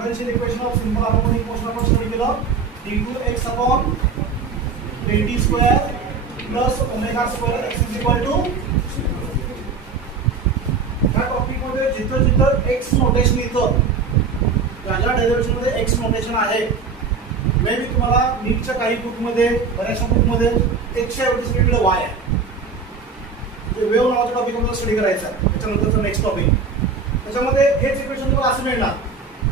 Differential equation of simple harmonic motion आपण study केलं d2x अपॉन dt square plus omega square x is equal to या topic मध्ये जिथं जिथं x नोटेशन येतं ज्या डेरिव्हेशन मध्ये x नोटेशन आहे मे बी तुम्हाला नीटच्या काही बुक मध्ये बऱ्याचशा बुक मध्ये x च्या ऐवजी सगळीकडे y आहे. वेव्ह नावाचा टॉपिक आपल्याला स्टडी करायचा आहे. त्याच्यानंतरचा नेक्स्ट टॉपिक त्याच्यामध्ये हेच इक्वेशन तुम्हाला असं मिळणार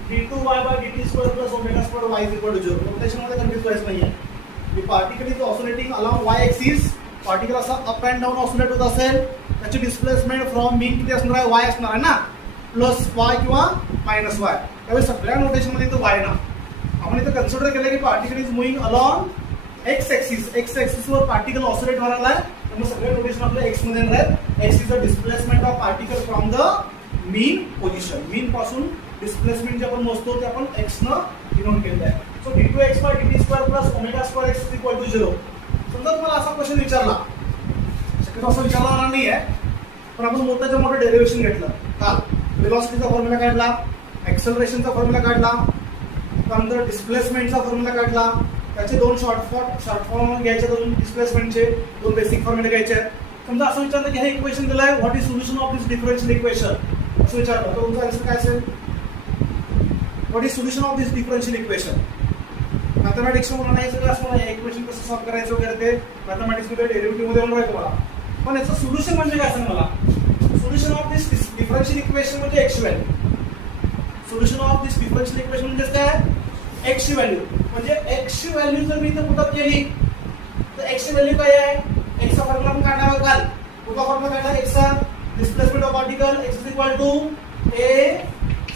d2y by dt square plus omega square y is equal to 0. त्याच्यामध्ये कन्फ्यूज व्हायचं नाहीये. की particle is oscillating along y axis, particle असा अप अँड डाऊन ऑसिलेट होत असेल, त्याची डिस्प्लेसमेंट फ्रॉम मीन किती असणार आहे, y असणार आहे ना, प्लस y किंवा मायनस y. त्यावेळी सगळ्या नोटेशन मध्ये इथं y ना आपण इथं कन्सिडर केलं की particle is moving along x axis वर पार्टिकल ऑसिलेट व्हायला आहे. त्यामुळे सगळे नोटेशन आपल्या x मध्ये आहेत. x is the displacement of particle from the mean position. Mean पासून डिस्प्लेसमेंट जे आपण मोजतो ते आपण x न डिनोट केलेलं आहे. So d2x by dt square plus omega square x is equal to 0. समजा तुम्हाला असा क्वेश्चन विचारला, शक्यतो असं विचारला जाणार नाही आहे, पण आपण मोठ्याच्या मोठं डेरिव्हेशन घेतलं. काल वेलोसिटीचा फॉर्म्युला काढला, एक्सेलरेशनचा फॉर्म्युला काढला, त्यानंतर डिस्प्लेसमेंटचा फॉर्म्युला काढला. त्याचे दोन शॉर्ट फॉर्म घ्यायचे, दोन डिस्प्लेसमेंटचे दोन बेसिक फॉर्म्युले घ्यायचे. समजा असं विचारलं की हे इक्वेशन दिलं आहे, what is solution of this differential equation, असं विचारलं तर तुमचा आन्सर काय असेल? What is solution of this differential equation. Mathematics म्हणून नाही सगळं असं नाही, इक्वेशन कसं सॉल्व्ह करायचं वगैरे ते मॅथमॅटिक्स मध्ये डेरिव्हेटिव्ह मध्ये म्हणून तुम्हाला. पण याचं सोल्युशन म्हणजे काय सांग मला? Solution of this differential equation म्हणजे x value. Solution of this differential equation म्हणजे काय? एक्स ची व्हॅल्यू. म्हणजे एक्स ची व्हॅल्यू जर मी इथं पुटअप केली तर एक्स ची व्हॅल्यू काय आहे? एक्स चा फॉर्म्युला आपण काढणार काल. कुठला फॉर्म्युला काढला? एक्स चा displacement of particle x is equal to a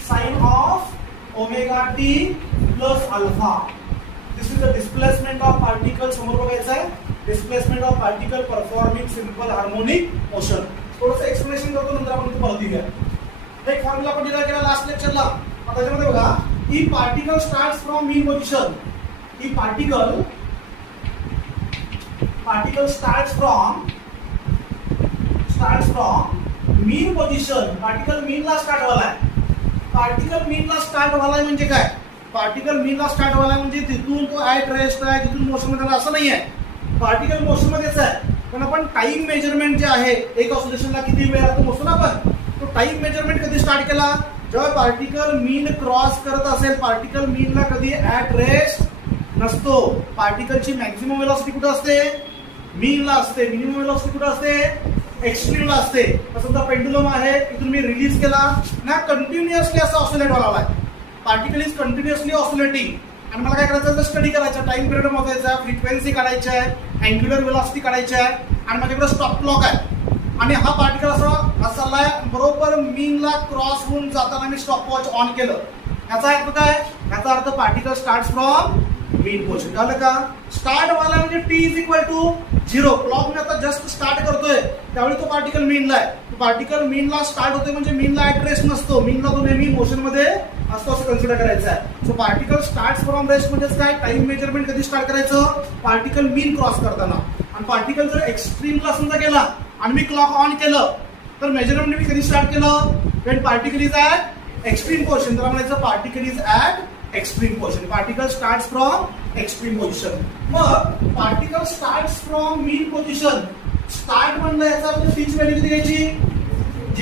sin of omega t plus alpha. This is the displacement of particle. समोर बघायचं आहे displacement of particle performing simple harmonic motion. थोडंसं एक्सप्लेनेशन करतो, नंतर आपण परत येऊया. एक फॉर्म्युला आपण डिराइव्ह केला लास्ट लेक्चरला. आता त्याच्यामध्ये बघा, ही particle starts from mean position. ही particle starts from mean position. Particle मीनला स्टार्ट व्हायला. पार्टिकल मीनला स्टार्ट व्हायला म्हणजे काय? पार्टिकल मीनला स्टार्ट व्हायला म्हणजे तिथून तो ऍट रेस्ट आहे, तिथून मोशन मध्ये आला असं नाही आहे. पार्टिकल मोशन मध्येच आहे, पण आपण टाइम मेजरमेंट जे आहे एक ऑसिलेशनला किती वेळ लागतो मोजतो ना आपण, तो टाइम मेजरमेंट कधी स्टार्ट केला? जेव्हा पार्टिकल मीन क्रॉस करत असेल. पार्टिकल मीनला कधी ऍट रेस्ट नसतो. पार्टिकलची मॅक्झिमम वेलोसिटी कुठे असते? मीनला असते. मिनिमम वेलोसिटी कुठे असते? एक्स्ट्रीमला असते. समजा पेंडुलम आहे, इथून मी रिलीज केला ना, कंटिन्युअसली असं ऑसिलेट व्हायला आहे. Particle is continuously oscillating. आणि मला काय करायचं? तर स्टडी करायचा, टाइम पिरियड मोजायचा, फ्रिक्वेन्सी काढायची आहे, अँग्युलर वेलोसिटी काढायची आहे, आणि माझ्याकडे स्टॉप क्लॉक आहे. आणि हा पार्टिकल असा चाललाय, बरोबर मीनला क्रॉस होऊन जाताना मी स्टॉप वॉच ऑन केलं. याचा अर्थ काय? याचा अर्थ particle start from mean position. कळलं का? स्टार्ट व्हायला म्हणजे t is equal to 0. Clock मी आता जस्ट स्टार्ट करतोय त्यावेळी तो पार्टिकल मीनला आहे. पार्टिकल मीनला स्टार्ट होते म्हणजे मीनला ऍट रेस्ट नसतो. मीनला तो नेहमी मोशन मध्ये असतो असं कन्सिडर करायचं आहे. So particle start from rest म्हणजे काय? टाइम मेजरमेंट कधी स्टार्ट करायचं? पार्टिकल मीन क्रॉस करताना. आणि पार्टिकल जर एक्स्ट्रीमला समजा गेला आणि मी क्लॉक ऑन केलं तर मेजरमेंट मी कधी स्टार्ट केलं? When particle is at extreme position. तर म्हणायचं particle is at extreme position. Particle start from extreme position. मग particle start from mean position. Start म्हणलं याचा अर्थ टीची व्हॅल्यू किती घ्यायची?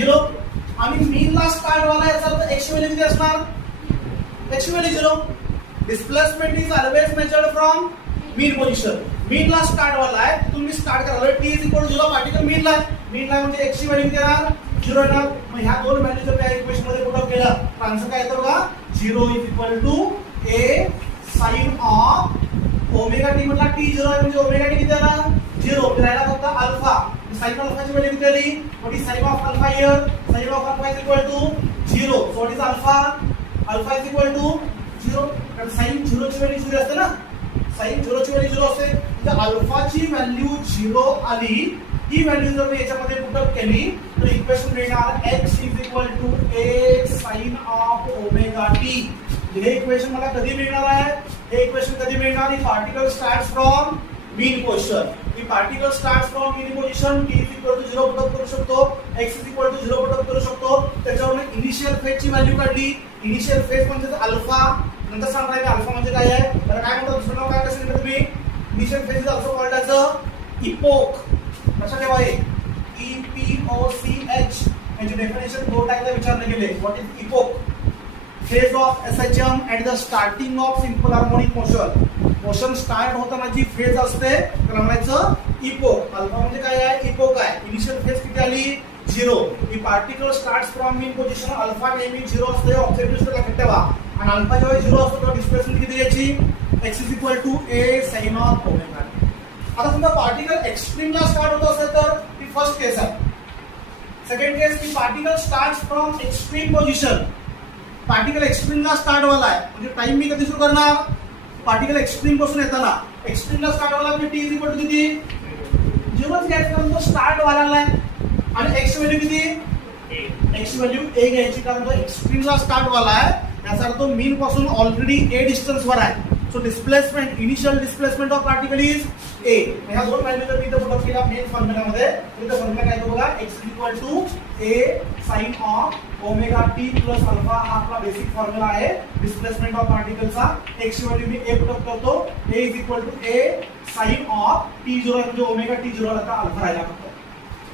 0. आणि मीनला स्टार्ट व्हायला याचा अर्थ एक्स व्हॅल्यू किती असणार? X value 0. Displacement is always measured from mean position. मीनला स्टार्ट व्हायला आहे, तुम्ही स्टार्ट करायला t is equal to 0. Particle मीनला म्हणजे एक्स ची व्हॅल्यू किती येणार? 0 येणार. मग ह्या दोन व्हॅल्यू जर त्या इक्वेशन मध्ये पुट अप केलं तर आन्सर काय येतं बघा? 0 is equal to a sin of omega t. म्हटला टी 0 आहे म्हणजे ओमेगा टी किती येणार? 0. राहिला फक्त अल्फा. साइन अल्फाची व्हॅल्यू किती आली? What is sine of alpha here? Sine of alpha is equal to 0. So what is alpha? Alpha is equal to 0. कारण साइन 0 ची व्हॅल्यू 0 असते ना. साइन 0 ची व्हॅल्यू 0 असते. तर अल्फाची व्हॅल्यू 0 आली. ही व्हॅल्यू जर मी याच्यामध्ये पुटअप केली तर इक्वेशन मिळणार x is equal to a sin of omega t. हे इक्वेशन मला कधी मिळणार आहे? हे इक्वेशन कधी मिळणार? ही particle starts from mean position. ही particle start from mean position t is equal to 0 put up करू शकतो, x is equal to 0 put up करू शकतो. त्याच्यावरून इनिशियल फेज ची व्हॅल्यू काढली. इनिशियल फेज म्हणजे अल्फा, नंतर सांगणार आहे अल्फा म्हणजे काय आहे, तर काय म्हणतात दुसरं नाव काय कसं तुम्ही, initial phase is also called as a epoch. लक्षात ठेवा हे EPOCH म्हणजे डेफिनेशन दोन टाइपला विचारले गेले. What is epoch? Phase of SHM at the starting of simple harmonic motion. Motion start होताना जी फेज असते त्याला म्हणायचं इपोक. अल्फा म्हणजे काय आहे, इपोक आहे. इनिशियल फेज किती आली, 0. ही particle start from mean position. Alpha नेहमी 0 असते, ऑब्जेक्टिव्ह लक्षात ठेवा. आणि अल्फा जेव्हा 0 असतो तेव्हा डिस्प्लेसमेंट किती याची, x is equal to a sin of omega. आता समजा पार्टिकल एक्स्ट्रीमला स्टार्ट होत असेल तर ती फर्स्ट केस आहे. सेकंड केस की particle start from extreme position. Particle एक्स्ट्रीमला स्टार्ट व्हायला आहे म्हणजे टाइम मी कधी सुरू करणार, पार्टिकल एक्स्ट्रीम पासून येताना एक्स्ट्रीमला स्टार्ट व्हायला म्हणजे t इज इक्वल टू किती, 0च घ्यायचं कारण तो स्टार्ट व्हायला आहे. आणि x व्हॅल्यू किती, x व्हॅल्यू a घ्यायची कारण तो एक्स्ट्रीमला स्टार्ट व्हायला आहे. याचा अर्थ मीन पासून ऑलरेडी a डिस्टन्स वर आहे. So displacement, initial displacement of particle is a. ह्या दोन व्हॅल्यू जर मी इथे पुट केल्या मेन फॉर्म्युलामध्ये तर इथे फॉर्म्युला काय येतो बघा, x equal to a sin of omega t plus alpha. हा आपला बेसिक फॉर्म्युला आहे डिस्प्लेसमेंट ऑफ पार्टिकलचा. x व्हॅल्यू मी a पुट करतो, a is equal to a sin of t0 म्हणजे ओमेगा t0 आता अल्फा राहिला फक्त.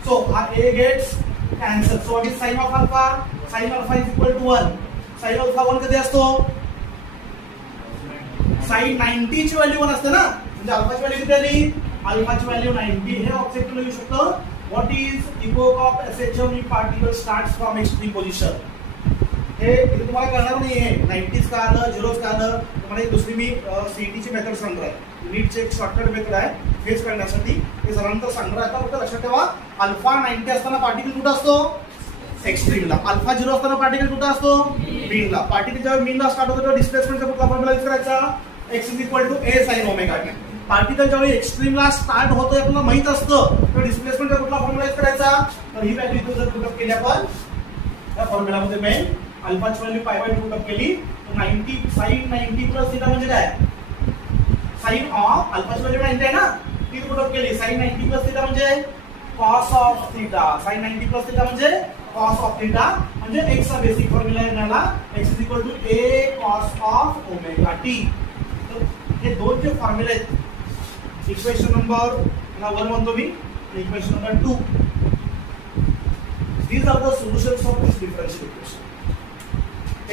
सो हा a gets cancel. So what is sin of alpha, sin alpha is equal to 1. sin alpha 1 कधी असतो, sin 90 ची value 1 असते ना, म्हणजे अल्फाची व्हॅल्यू किती आली, अल्फाची व्हॅल्यू 90. हे ऑब्जेक्टिव्ह लिहू शकतो. What is epoch of SHM in particle starts from extreme position. हे इथे तुम्हाला कळणार नाही आहे, 90s का आलं, 0s का आलं. तुम्हाला एक दुसरी मी CET ची मेथड सांगणार आहे. नीटचे एक शॉर्टकट मेथड आहे फेज करण्यासाठी, हे सरांतर सांगणार आहे. आता फक्त लक्षात ठेवा, अल्फा 90 असताना पार्टिकल कुठं असतो, एक्स्ट्रीमला. अल्फा 0 असताना पार्टिकल कुठं असतो, मीनला. पार्टिकल जेव्हा मीनला स्टार्ट होतो तेव्हा डिस्प्लेसमेंटचा कुठला फॉर्म्युला यूज करायचा, x is equal to a sin omega t. Particle जेव्हा एक्स्ट्रीमला स्टार्ट होतोय आपल्याला माहित असतं तर डिस्प्लेसमेंटचा कुठला फॉर्म्युला यूज करायचा, तर ही व्हॅल्यू इथे जर पुटअप केली आपण त्या फॉर्म्युलामध्ये मेन अल्फाची व्हॅल्यू π/2 पुटअप केली तर 90 sin 90 प्लस थीटा म्हणजे काय, sin ऑफ अल्फाची व्हॅल्यू 90 आहे ना, ती पुटअप केली. sin 90 प्लस थीटा म्हणजे cos of theta. sin 90 plus theta म्हणजे cos ऑफ थीटा म्हणजे x चा बेसिक फॉर्म्युला आहे याला, x is equal to a cos of omega t. हे दोन जे फॉर्म्युले आहेत, इक्वेशन नंबर 1 म्हणतो मी, equation number 2. These are the solutions of this differential equation.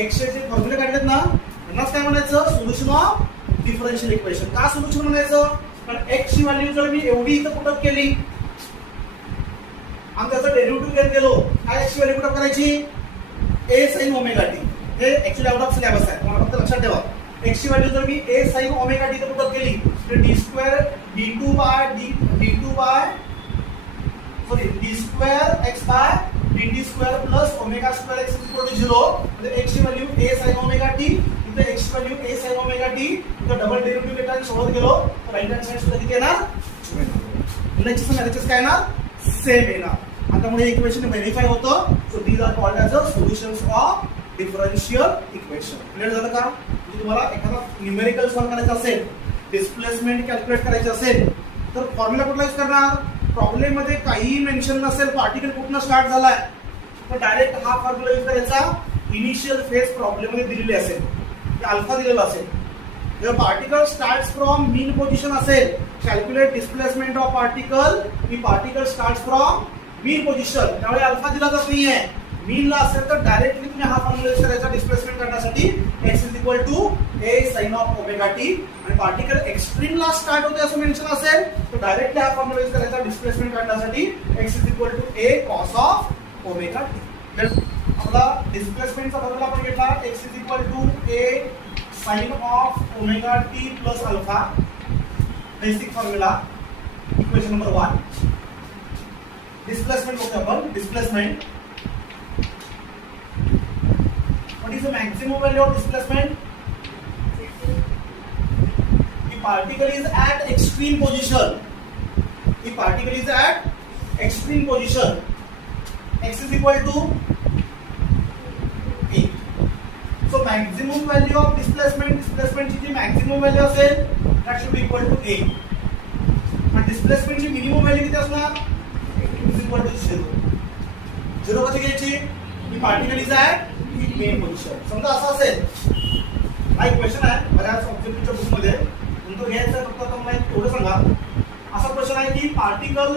एक्सचे जे फॉर्म्युले काढलेत ना त्यांनाच काय म्हणायचं, सोल्युशन ऑफ डिफरन्शियल इक्वेशन. का सोल्युशन म्हणायचं, कारण x ची व्हॅल्यू जर मी एवढी इथं पुटअप केली आणि त्याचा डेरिव्हेटिव्ह घेत गेलो, काय x ची व्हॅल्यू पुटअप करायची, a sin ओमेगा t. हे ऍक्च्युअली आउट ऑफ सिलेबस आहे, तुम्हाला फक्त लक्षात ठेवा. x ची व्हॅल्यू जर मी a sin ओमेगा t इथं पुटअप केली तर d2 x by dt square plus omega square x is equal to 0. म्हणजे x ची value a sin omega t, इथे x ची value a sin omega t. इथे डबल डेरिव्हेटिव्ह घेताना सोडत गेलो तर राईट हँड साइड सुद्धा किती येणार, इलेक्ट्रिक मॅथ्स काय येणार, सेम येणार. आता म्हणजे इक्वेशन व्हेरीफाय होतं. So these are called as a solutions of differential equation. Clear झालं का? तुम्हाला एखादा न्यूमेरिकल सॉल्व करायचा असेल, डिस्प्लेसमेंट कॅल्क्युलेट करायचं असेल तर फॉर्म्युला कुठला यूज करणार, प्रॉब्लेम मध्ये काहीही मेन्शन नसेल, पार्टिकल कुठनं स्टार्ट झालाय तर डायरेक्ट हा फॉर्म्युला यूज करायचा. इनिशियल फेज प्रॉब्लेम मध्ये दिलेली असेल, अल्फा दिलेला असेल, जेव्हा particle start from mean position असेल, कॅल्क्युलेट डिस्प्लेसमेंट ऑफ पार्टिकल, ही particle start from mean position, त्यामुळे अल्फा दिला जात नाहीये. मीनला असेल तर डायरेक्टली तुम्ही हा फॉर्म्युला यूज करायचा डिस्प्लेसमेंट काढण्यासाठी, x is equal to a sin of omega t. आणि पार्टिकल एक्स्ट्रीमला स्टार्ट होते असं मेन्शन असेल तर डायरेक्टली हा फॉर्म्युला यूज करायचा डिस्प्लेसमेंट काढण्यासाठी, x is equal to a cos of omega t. आपला डिस्प्लेसमेंटचा फॉर्म्युला आपण घेतला, x is equal to a sin of omega t plus alpha, basic formula, equation number 1. Displacement बघतो आपण, displacement. What is the maximum value of displacement? The particle is at extreme position. The particle is at extreme position. X is equal to p. So maximum value of displacement ची जी maximum value असेल that should be equal to a. And डिस्प्लेसमेंटची minimum value किती असणार is equal to 0. 0 कधी घ्यायची ही particle is at mean position. समजा असं असेल हा एक क्वेश्चन आहे बऱ्याच ऑब्जेक्टिव्हच्या बुक मध्ये नंतर घ्यायचं फक्त आता मला एवढं सांगा. असा क्वेश्चन आहे की particle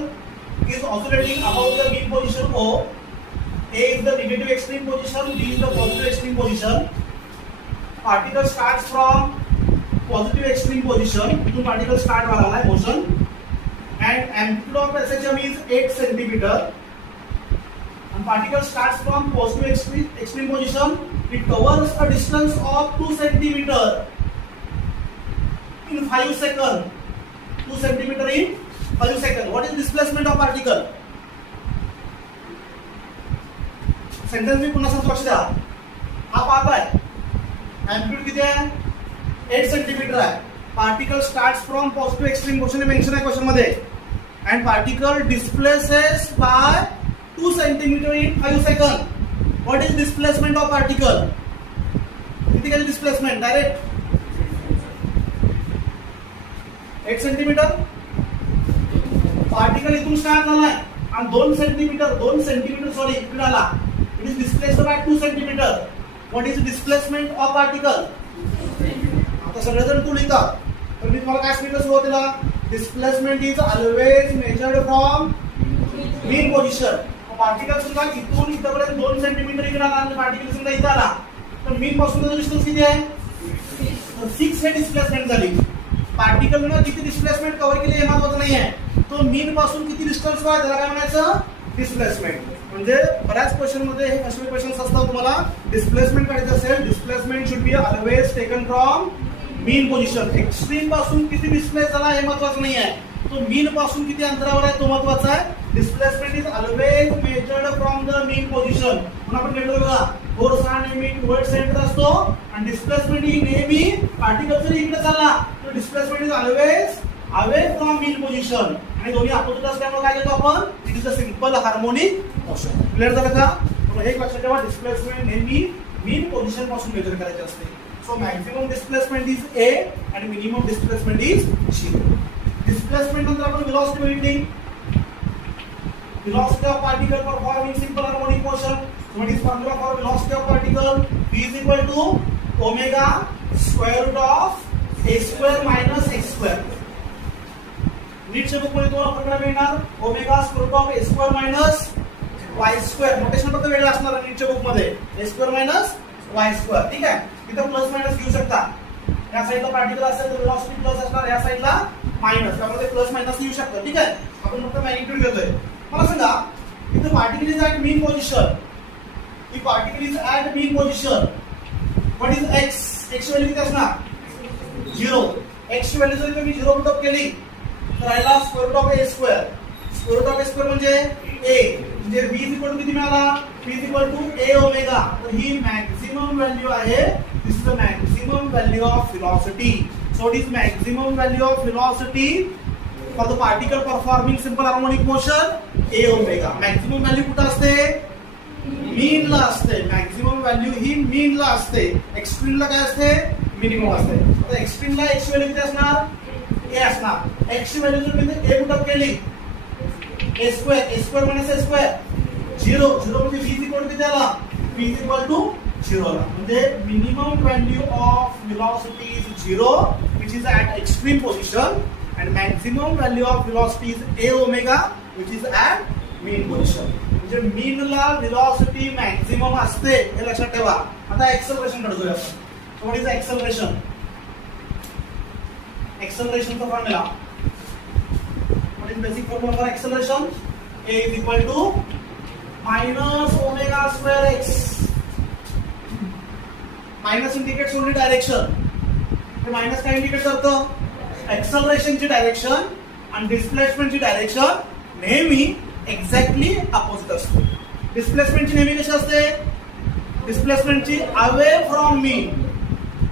is oscillating about the mean position O. A is the negative extreme position, B is the positive extreme position. Particle starts from positive extreme position. इथून particle start व्हायला आहे motion. And amplitude of SHM is 8 centimeter. And particle starts from positive extreme position. It covers a distance of 2 centimeter in 5 seconds. 2 centimeter in 5 seconds. What is displacement of particle? Sentence मी पुन्हा सांगतो, लक्ष द्या. हा path आहे, amplitude किती आहे 8 centimetre आहे. Particle starts from positive extreme motion mention आहे क्वेश्चन मध्ये. And particle displaces by 2 centimetre in 5 second. What is displacement of particle? किती काय डिस्प्लेसमेंट डायरेक्ट 8 सेंटीमीटर. पार्टिकल इथून स्टार्ट झालाय आणि 2 सेंटीमीटर सॉरी इकडे आला. It is displaced by 2 centimeter. What is displacement of particle? आता सगळेजण तू लिहितात तर मी तुम्हाला काय सांगितलं सुरुवातीला displacement is always measured from mean position. Particle सुद्धा इथून इथपर्यंत 2 सेंटीमीटर इकडे आला आणि पार्टिकल सुद्धा इथं आला तर मीन पासून डिस्टन्स किती आहे 6 हे डिस्प्लेसमेंट झाली. पार्टिकल ने किती डिस्प्लेसमेंट कव्हर केली हे महत्त्वाचं नाही आहे. तो मीन पासून किती डिस्टन्स आहे त्याला काय म्हणायचं डिस्प्लेसमेंट. म्हणजे बऱ्याच क्वेश्चन मध्ये हे असे क्वेश्चन्स असतात तुम्हाला डिस्प्लेसमेंट काढायचं असेल. Displacement should be always taken from mean position. Extreme पासून किती डिस्प्लेस झाला हे महत्त्वाचं नाही आहे, तो मीन पासून किती अंतरावर आहे तो महत्त्वाचा आहे. Displacement is always measured from the mean position. म्हणून आपण केलं बघा फोर्स हा नेहमी टुवर्ड सेंटर असतो आणि डिस्प्लेसमेंट ही नेहमी पार्टिकल जरी इकडे चालला तर displacement is always away from mean position. आणि दोन्ही अपोजिट असल्यामुळे काय घेतो आपण it is a simple harmonic motion. Clear झालं का? हे लक्षात ठेवा डिस्प्लेसमेंट नेहमी मीन पोझिशन पासून मेजर करायचे असते. So maximum displacement is A आणि मिनिमम डिस्प्लेसमेंट इज 0. डिस्प्लेसमेंट नंतर आपण वेलोसिटी बघितली. velocity of particle performing simple harmonic motion. What is formula for velocity of particle? V is equal to omega square root of a square minus x square. नीटच्या book मध्ये तुम्हाला formula मिळणार omega square root of a square minus y square. Notation फक्त वेगळं असणार आहे नीटच्या book मध्ये a square minus y square. ठीक आहे, इथं प्लस मायनस घेऊ शकता. या साइडला पार्टिकल असेल तर वेलोसिटी प्लस असणार, या साइडला मायनस, त्यामुळे प्लस मायनस घेऊ शकता. ठीक आहे, आपण फक्त मॅग्निट्यूड घेतोय. मला सांगा इथे particle is at mean position. ही particle is at mean position. What is x? x value किती असणार 0. x ची व्हॅल्यू जर मी 0 पुट अप केली तर राहिला square root of a square. Square root of a square म्हणजे a म्हणजे v इज इक्वल टू किती मिळाला v is equal to a omega. तर ही मॅक्सिमम व्हॅल्यू आहे. This is the maximum value of velocity. So it is maximum value of velocity for the particle performing simple harmonic motion a omega. Maximum value कुठे असते मीन ला असते. Maximum value ही मीन ला असते. Extreme ला काय असते मिनिमम असते. तर एक्स्ट्रीम ला x व्हॅल्यू किती असणार a असणार. x ची व्हॅल्यू जर मी a पुट अप केली a square minus a square 0 म्हणजे v इज इक्वल टू किती आला v इज इक्वल टू 0 आला. म्हणजे minimum value of velocity is 0 which is at extreme position and maximum value of velocity is a omega which is at mean position. म्हणजे मीन ला velocity maximum असते हे लक्षात ठेवा. आता एक्सेलरेशन कडे जाऊया आपण. So what is the acceleration? Acceleration चा formula what is basic formula for acceleration? A is equal to minus omega square x. Minus indicates only direction. हे मायनस काय इंडिकेट करतो एक्सेलरेशनची डायरेक्शन आणि डिस्प्लेसमेंटची डायरेक्शन नेहमी एक्झॅक्टली अपोजिट असते. डिस्प्लेसमेंटची नेहमी कशी असते डिस्प्लेसमेंटची अवे फ्रॉम मीन.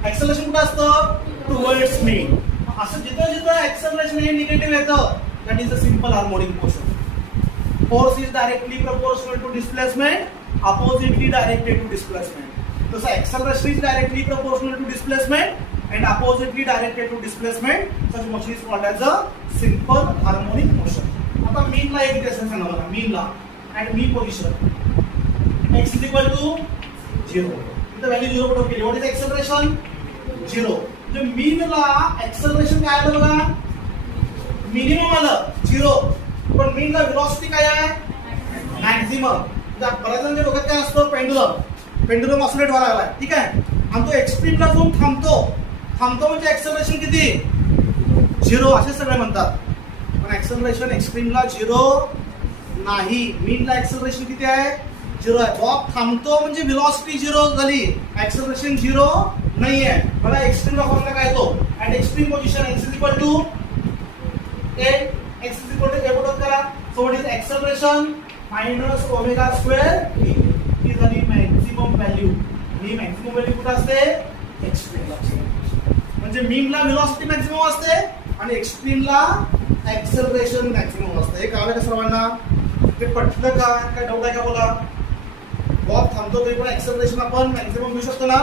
एक्सेलरेशन कुठे असतं टुवर्ड्स मीन. असं जिथं जिथं एक्सेलरेशन हे निगेटिव्ह येतं that is a simple harmonic motion. Force is directly proportional to displacement, oppositely directed to displacement. तसं acceleration is directly proportional to displacement and and oppositely directed to displacement, such motion is called as a simple harmonic motion. आता mean ला एक equation सांगा मला, mean ला at mean position x is equal to 0. इथं value 0 put केली. What is acceleration? 0. म्हणजे mean ला एक्सेलरेशन काय आलं बघा? मिनिमम आलं 0. पण mean ला velocity काय आहे? मॅक्सिमम. बऱ्याच जणांच्या डोक्यात काय असतं? पेंडुलम ऑसिलेट व्हायला लागलाय, ठीक आहे, आणि तो एक्स्ट्रीमला जाऊन थांबतो म्हणजे एक्सेलरेशन किती? 0 असे सगळे म्हणतात. पण एक्सेलरेशन एक्स्ट्रीमला 0 नाही. मीनला एक्सेलरेशन किती आहे? 0 आहे. बॉब थांबतो म्हणजे व्हेलॉसिटी 0 झाली, एक्सेलरेशन 0 नाही आहे. बघा एक्स्ट्रीमला फॉर्म्युला काय येतो? At extreme position x is equal to a, x is equal to a put करा. So what is acceleration? Minus omega square t. ही झाली मॅक्सिमम व्हॅल्यू. ही मॅक्सिमम व्हॅल्यू कुठे असते? एक्स्ट्रीमला. म्हणजे मीनला व्हेलॉसिटी मॅक्सिमम असते आणि एक्स्ट्रीमला एक्सेलरेशन मॅक्सिमम असते. हे कळलं का सर्वांना? ते पटलं का? काय डाऊट आहे का बोला? बॉब थांबतो तरी पण एक्सेलरेशन आपण मॅक्सिमम घेऊ शकतो ना?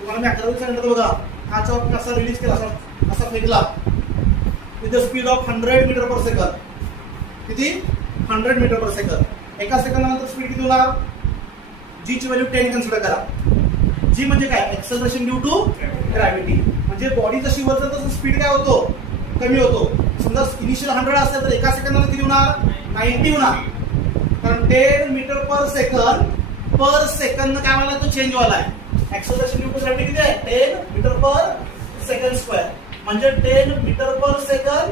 तुम्हाला मी 11वी सांगितलं बघा, हा चॉप कसा रिलीज केला, असा फेकला with the speed of 100 metre per second. किती? 100 मीटर पर सेकंद. एका सेकंदानंतर स्पीड किती होणार? जी ची व्हॅल्यू 10 कन्सिडर करा. जी म्हणजे काय? Acceleration due to gravity. म्हणजे बॉडी जशी वर जाते तसं स्पीड काय होतो? कमी होतो. समजा इनिशियल 100 असेल तर एका सेकंदाला किती होणार? 90 होणार. कारण 10 मीटर पर सेकंद काय व्हायला? तो चेंज व्हायला आहे. एक्सेलरेशन ड्यू टू ग्रॅव्हिटी किती आहे? 10 मीटर पर सेकंड स्क्वेअर. म्हणजे 10 मीटर पर सेकंद.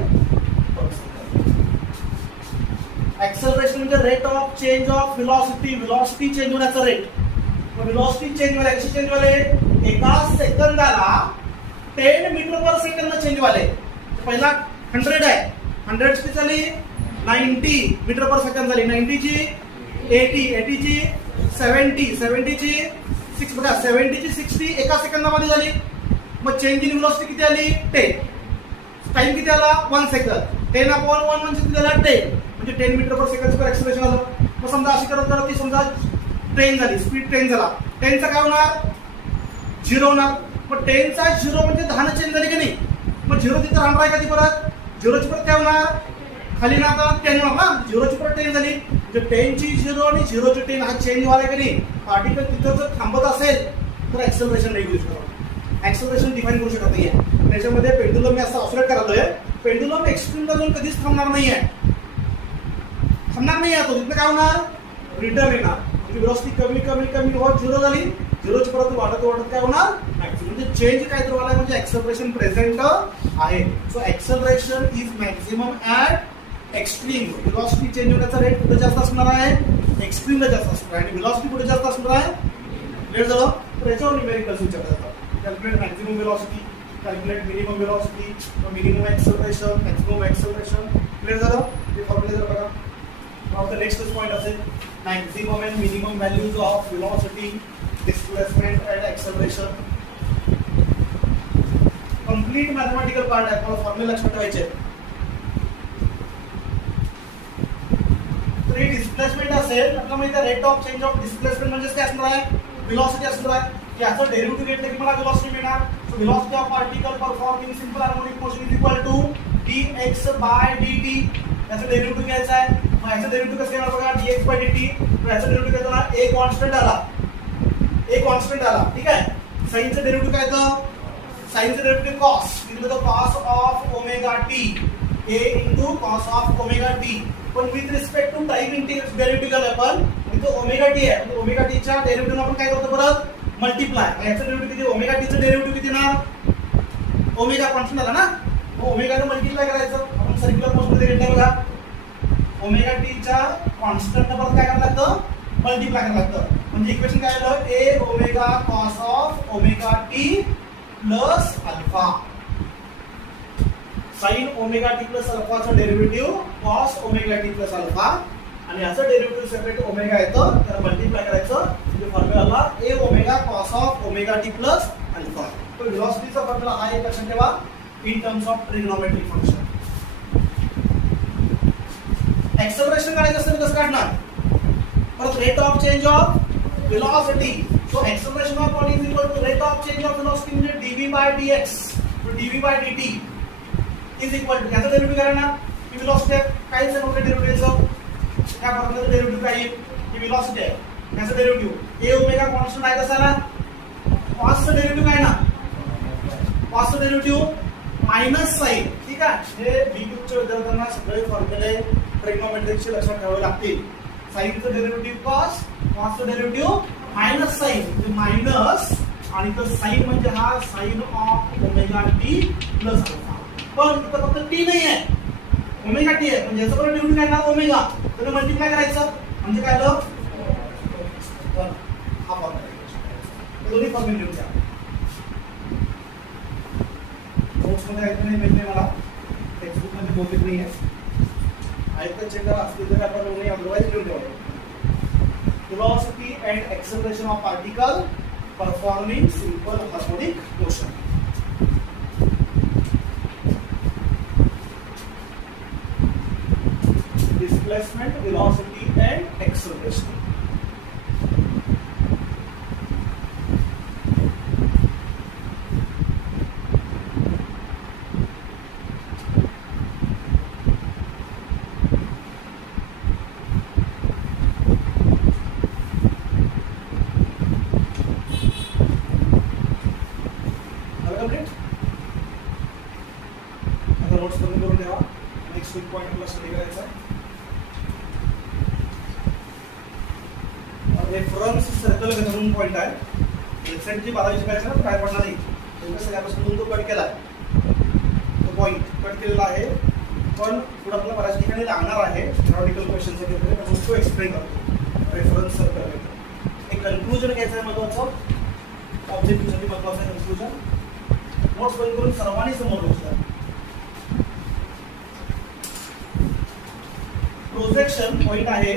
एक्सेलरेशन म्हणजे rate of change of velocity change होण्याचा रेट. व्हेलॉसिटी चेंज व्हायला कशी चेंज व्हायले? एका सेकंदाला 10 मीटर पर सेकंद चेंज व्हायले. पहिला 100 आहे, 100 ची झाली 90 मीटर पर सेकंद झाली, 90 ची 80 ची 70, 70 ची 6, बघा 70 ची 60 एका सेकंदामध्ये झाली. मग चेंज इन व्हेलॉसिटी किती आली? 10. टाइम किती आला? 1 सेकंद. 10/1 म्हणजे किती झाला? 10. म्हणजे 10 मीटर पर सेकंड स्क्वेअर एक्सेलरेशन आलं. मग समजा अशी करत ती समजा ट्रेन झाली, स्पीड 10 झाला. 10चा काय होणार? 0 होणार. मग 10चा 0 म्हणजे 10 चेंज झाली की नाही? मग 0 तिथं राहणार आहे का ती परत? 0ची परत काय होणार? खाली ना आता 10 होणार ना? 0ची परत 10 झाली. म्हणजे 10ची 0 आणि 0ची 10 हा चेंज व्हायला की नाही? पार्टिकल तिथं जर थांबत असेल तर एक्सेलरेशन नाही यूज करा. एक्सेलरेशन डिफाईन करू शकत नाहीये. त्याच्यामध्ये पेंडुलम मी असं ऑसिलेट करायलोय. पेंडुलम एक्स्ट्रीमला जाऊन कधीच थांबणार नाहीये. तो तिथं काय होणार? रिटर्न येणार. म्हणजे व्हेलॉसिटी कमी होत 0 झाली. 0ची परत वाढत काय होणार? मॅक्सिमम. म्हणजे चेंज काय तर व्हायला म्हणजे एक्सेलरेशन प्रेझेंट आहे. So acceleration is maximum at extreme. Velocity change होण्याचा रेट कुठे जास्त असणार आहे? एक्स्ट्रीमला जास्त असणार आहे. आणि व्हेलॉसिटी कुठे जास्त असणार आहे? लेट झालं तर याच्यावर न्यूमेरिकल्स विचारले जातात. Calculate maximum velocity, calculate minimum velocity, minimum acceleration, maximum acceleration. Clear झालं? हे फॉर्म्युले जर बघा. Now the next point असेल maximum and minimum values of velocity, displacement and acceleration. Complete mathematical part आहे. मला फॉर्म्युला लक्षात ठेवायचे. तर हे डिस्प्लेसमेंट असेल, आपल्याला माहिती आहे rate of change of displacement म्हणजे काय असणार आहे? व्हेलॉसिटी असणार आहे. याचं डेरिव्हेटिव्ह घेतलं की मला व्हेलॉसिटी मिळणार. So velocity of particle performing simple harmonic motion is equal to dx by dt. याचं डेरिव्हेटिव्ह घ्यायचं आहे. मग याचं डेरिव्हेटिव्ह कसं येणार बघा? dx by dt. याचं डेरिव्हेटिव्ह घेताना a कॉन्स्टंट आला, ठीक आहे. साइनचं डेरिव्हेटिव्ह काय येतं? साइनचं डेरिव्हेटिव्ह cos. इथे तो cos of omega t. a into cos of omega t. पण with respect to time derivative केलं आपण. इथे ओमेगा t आहे. म्हणजे ओमेगा t च्या डेरिव्हेटिव्ह आपण काय करतो परत? मल्टिप्लाय. याचं डेरिव्हेटिव्ह किती? ओमेगा t चं डेरिव्हेटिव्ह किती येणार? ओमेगा कॉन्स्टंट आला ना? मग ओमेगाने मल्टिप्लाय करायचं. आपण सर्क्युलर मोशनमध्ये घेतलं बघा. ओमेगा टी च्या कॉन्स्टंट परत काय करायला लागतं? मल्टिप्लाय करायला लागतं. म्हणजे इक्वेशन काय आलं? a omega cos of omega t plus alpha. Sine omega t plus अल्फाचं derivative cos omega t plus alpha आणि याचं डेरिव्हेटिव्ह सेपरेट ओमेगा येतं. त्याला मल्टिप्लाय करायचं. म्हणजे formula a omega cos of omega t plus alpha. तर व्हेलॉसिटीचा formula हा एक लक्षात ठेवा in terms of trigonometric function. Acceleration काढायचं असेल कसं काढणार? परत rate of change of velocity. So acceleration of body is equal to rate of change of velocity म्हणजे dv by dx. तो dv by dt is equal to याचा derivative करा ना ही व्हेलॉसिटी आहे काय आहे नोट डेरिव्हेटिव्हचं त्या फॉर्म्युलाचं डेरिव्हेटिव्ह काय आहे ही व्हेलॉसिटी आहे याचा डेरिव्हेटिव्ह ए ओमेगा कॉन्स्टंट आहे कसा ना कॉसचं डेरिव्हेटिव्ह काय ना कॉसचं डेरिव्हेटिव्ह मायनस साइन ठीक आहे हे बी ग्रुपच्या विद्यार्थ्यांना सगळे फॉर्म्युले ट्रिग्नोमेट्रिकचे लक्षात ठेवावे लागतील साइनचं डेरिव्हेटिव्ह कॉस कॉसचं डेरिव्हेटिव्ह मायनस साइन मायनस आणि तर साइन म्हणजे हा sine of omega t plus alpha पण इथं फक्त टी नाही आहे ओमेगा टी आहे म्हणजे याचं पण डेरिव्हेटिव्ह काय ना ओमेगा तर मल्टिप्लाय करायचं म्हणजे काय आलं हा फॉर्म्युला दोन्ही फॉर्म्युले लिहून द्या नोट्स मध्ये ऐकलं नाही माहिती मला टेक्स्टबुक मध्ये बहुतेक नाही आहे ऐकत चेक करा असली तर आपण नाही अदरवाइज लिहून ठेवा velocity and acceleration of particle performing simple harmonic motion. Displacement, velocity and acceleration. Notes बंद करून ठेवा नेक्स्ट वीक पॉइंट आपला स्टडी करायचा रेफरन्स सर्कल करून पॉइंट आहे रिसेंटली 12वी बॅच ना काय पडणार नाही तुम्ही सगळ्यापासून तो कट केला तो पॉइंट कट केलेला आहे पण पुढे आपल्याला बऱ्याच ठिकाणी लागणार आहे थेरॉटिकल क्वेश्चन्स वगैरे पण तो एक्सप्लेन करतो रेफरन्स सर्कल एक कन्क्लुजन घ्यायचं आहे महत्त्वाचं ऑब्जेक्टिव्हसाठी महत्त्वाचं आहे कन्क्लुजन नोट्स बंद करून सर्वांनी समोर बसतात प्रोजेक्शन पॉइंट आहे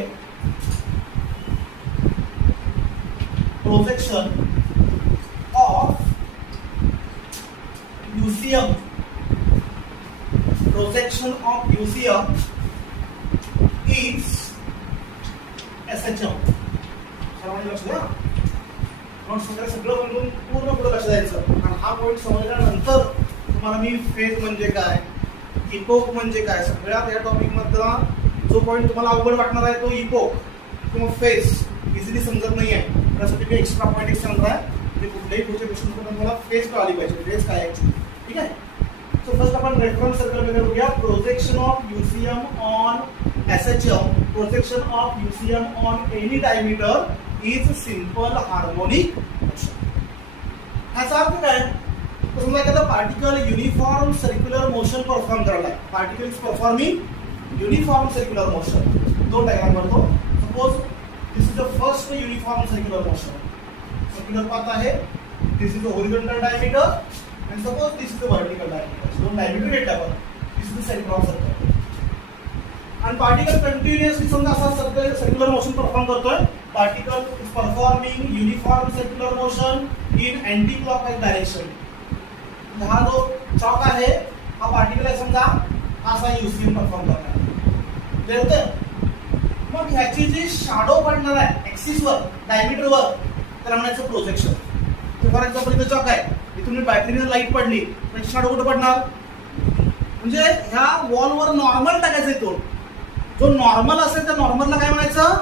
projection of UCM projection of UCM is SHM सर्वांनी लक्ष द्या नोट्स वगैरे सगळं बनवून पूर्ण पुढे लक्ष द्यायचं आणि हा पॉइंट समजल्यानंतर तुम्हाला मी फेज म्हणजे काय इपोक म्हणजे काय सगळ्यात या टॉपिक मधला जो पॉइंट तुम्हाला अवघड वाटणार आहे तो इपोक किंवा फेज इझिली समजत नाही आहे त्यासाठी मी एक्स्ट्रा पॉइंट एक सांगणार आहे म्हणजे कुठल्याही पुढच्या क्वेश्चन तुम्हाला फेज कळाली पाहिजे फेज काय आहे ठीक आहे सो फर्स्ट आपण रेफरन्स सर्कल वगैरे बघूया projection of UCM on SHM projection of UCM on any diameter is simple harmonic motion ह्याचा अर्थ काय समजा एखादा particle uniform circular motion perform करायला particle is performing uniform circular motion दोन डायग्राम करतो suppose this is the first uniform circular motion circular path आहे this is the horizontal diameter and suppose this is the vertical diameter so diameter घेतला आपण this is the center of circle and particle continuously समजा असा circular motion perform करतोय particle is performing uniform circular motion in anti clockwise direction हा जो चौक आहे हा particle आहे समजा असा UCM परफॉर्म करणार कळतं मग ह्याची जी शॅडो पडणार आहे एक्सिस वर डायमीटर वर त्याला म्हणायचं प्रोजेक्शन फॉर एक्झाम्पल इथे चौक आहे इथून बॅटरीने लाईट पडली त्याची शॅडो कुठे पडणार म्हणजे ह्या वॉलवर नॉर्मल टाकायचं इथून जो नॉर्मल असेल त्या नॉर्मलला काय म्हणायचं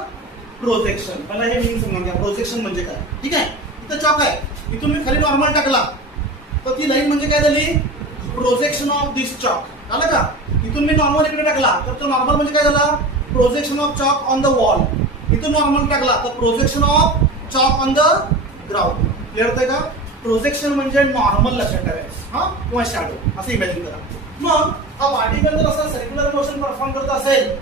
प्रोजेक्शन मला हे मीनिंग समजून घ्या प्रोजेक्शन म्हणजे काय ठीक आहे इथं चॉक आहे इथून मी खाली नॉर्मल टाकला तर ती लाईन म्हणजे काय झाली प्रोजेक्शन ऑफ दिस चॉक आलं का इथून मी नॉर्मल इकडे टाकला तर तो नॉर्मल म्हणजे काय झाला projection of chalk on the wall इथून नॉर्मल टाकला तर projection of chalk on the ground clear होतंय का प्रोजेक्शन म्हणजे नॉर्मल लक्षात ठेवायचं हा किंवा शॅडो असं इमॅजिन करा मग हा पार्टिकल जर असा सर्क्युलर मोशन परफॉर्म करत असेल